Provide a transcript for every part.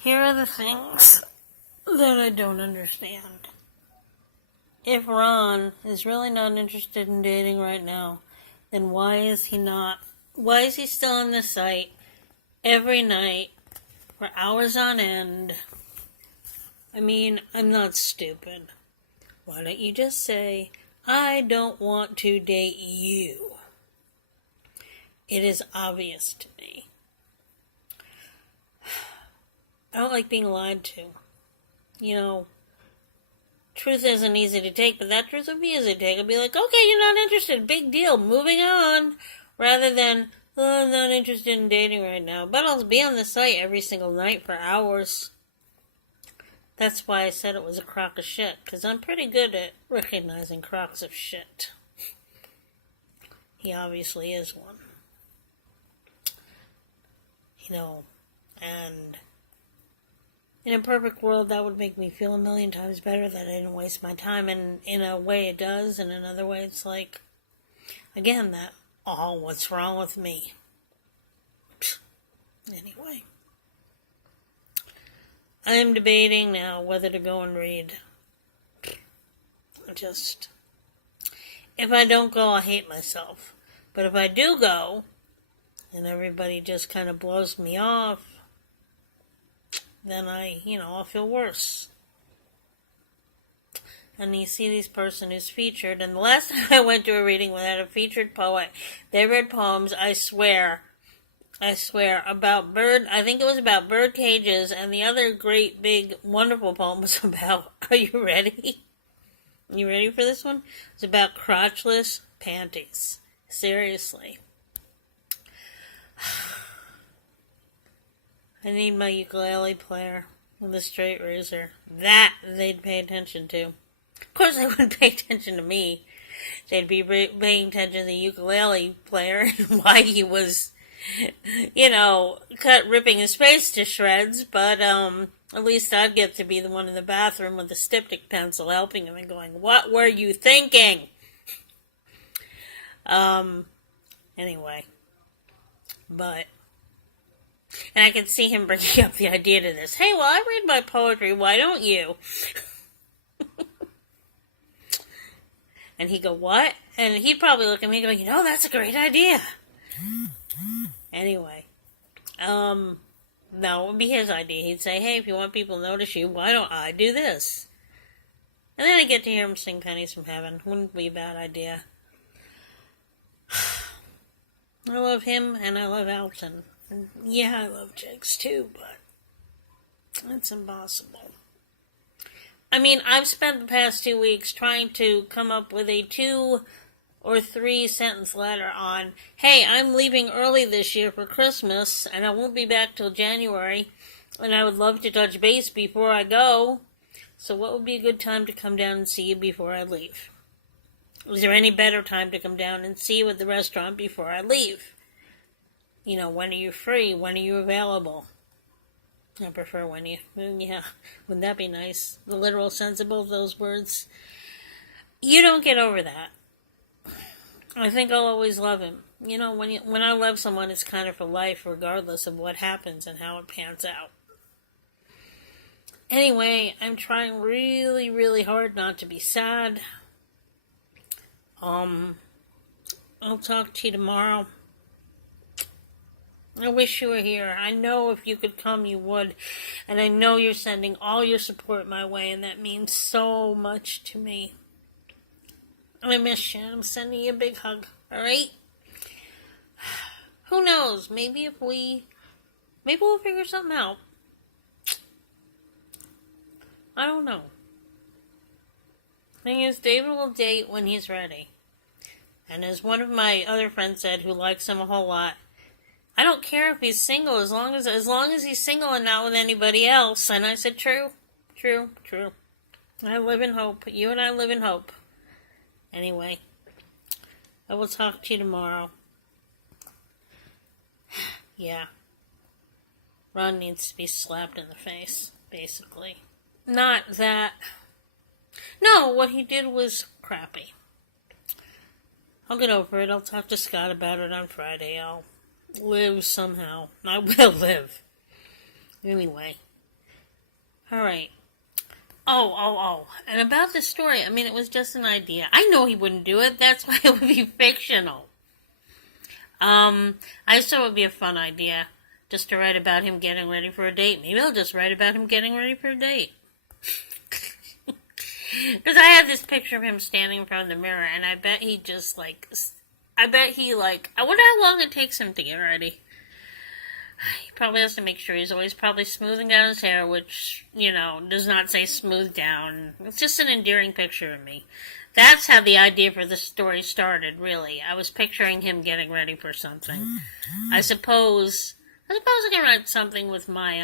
Here are the things that I don't understand. If Ron is really not interested in dating right now, then why is he not? Why is he still on the site every night for hours on end? I mean, I'm not stupid. Why don't you just say, I don't want to date you? It is obvious to me. I don't like being lied to. You know, truth isn't easy to take, but that truth would be easy to take. I'd be like, okay, you're not interested. Big deal. Moving on. Rather than, oh, I'm not interested in dating right now. But I'll be on the site every single night for hours. That's why I said it was a crock of shit. Because I'm pretty good at recognizing crocks of shit. He obviously is one. You know, and in a perfect world, that would make me feel a million times better that I didn't waste my time. And in a way it does, and another way it's like, again, that, oh, what's wrong with me? Anyway. I am debating now whether to go and read. If I don't go, I'll hate myself. But if I do go, and everybody just kind of blows me off, then I'll feel worse. And you see this person who's featured, and the last time I went to a reading without a featured poet, they read poems, I swear, about I think it was about bird cages, and the other great, big, wonderful poem was about, are you ready? You ready for this one? It's about crotchless panties. Seriously. I need my ukulele player with a straight razor. That they'd pay attention to. Of course they wouldn't pay attention to me. They'd be paying attention to the ukulele player and why he was, ripping his face to shreds, but at least I'd get to be the one in the bathroom with the styptic pencil helping him and going, what were you thinking? Anyway. But, and I could see him bringing up the idea to this. Hey, well, I read my poetry, why don't you? And he'd go, what? And he'd probably look at me going, that's a great idea. Anyway. No, it would be his idea. He'd say, hey, if you want people to notice you, why don't I do this? And then I get to hear him sing Pennies from Heaven. Wouldn't be a bad idea. I love him and I love Alton. And yeah, I love Jigs too, but it's impossible. I mean, I've spent the past 2 weeks trying to come up with a 2 or 3 sentence letter on, hey, I'm leaving early this year for Christmas, and I won't be back till January, and I would love to touch base before I go, so what would be a good time to come down and see you before I leave? Is there any better time to come down and see you at the restaurant before I leave? When are you free? When are you available? I prefer when you, yeah, wouldn't that be nice? The literal sense of both those words. You don't get over that. I think I'll always love him. When I love someone, it's kind of for life, regardless of what happens and how it pans out. Anyway, I'm trying really, really hard not to be sad. I'll talk to you tomorrow. I wish you were here. I know if you could come, you would. And I know you're sending all your support my way, and that means so much to me. I miss you. I'm sending you a big hug. All right? Who knows? Maybe we'll figure something out. I don't know. Thing is, David will date when he's ready. And as one of my other friends said, who likes him a whole lot, I don't care if he's single as long as he's single and not with anybody else. And I said, true. I live in hope. You and I live in hope. Anyway, I will talk to you tomorrow. Yeah. Ron needs to be slapped in the face, basically. Not that. No, what he did was crappy. I'll get over it. I'll talk to Scott about it on Friday. I'll live somehow. I will live. Anyway, All right. Oh. And about the story, I mean, it was just an idea. I know he wouldn't do it. That's why it would be fictional. I just thought it would be a fun idea just to write about him getting ready for a date. Maybe I'll just write about him getting ready for a date. Because I had this picture of him standing in front of the mirror, and I bet he I wonder how long it takes him to get ready. He probably has to make sure he's always probably smoothing down his hair, which, does not say smooth down. It's just an endearing picture of me. That's how the idea for the story started, really. I was picturing him getting ready for something. I suppose I can write something with my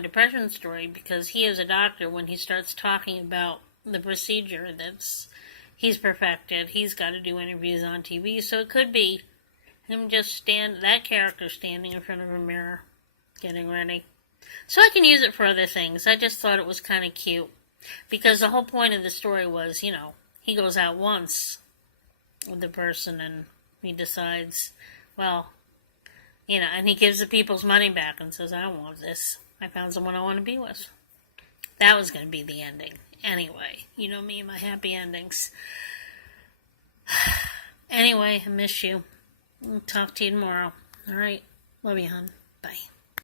depression story, because he is a doctor. When he starts talking about the procedure he's perfected, he's got to do interviews on TV, so it could be him that character standing in front of a mirror, getting ready. So I can use it for other things. I just thought it was kind of cute. Because the whole point of the story was, he goes out once with the person and he decides, well, and he gives the people's money back and says, I don't want this. I found someone I want to be with. That was going to be the ending. Anyway, you know me and my happy endings. Anyway, I miss you. I'll talk to you tomorrow. All right. Love you, hon. Bye.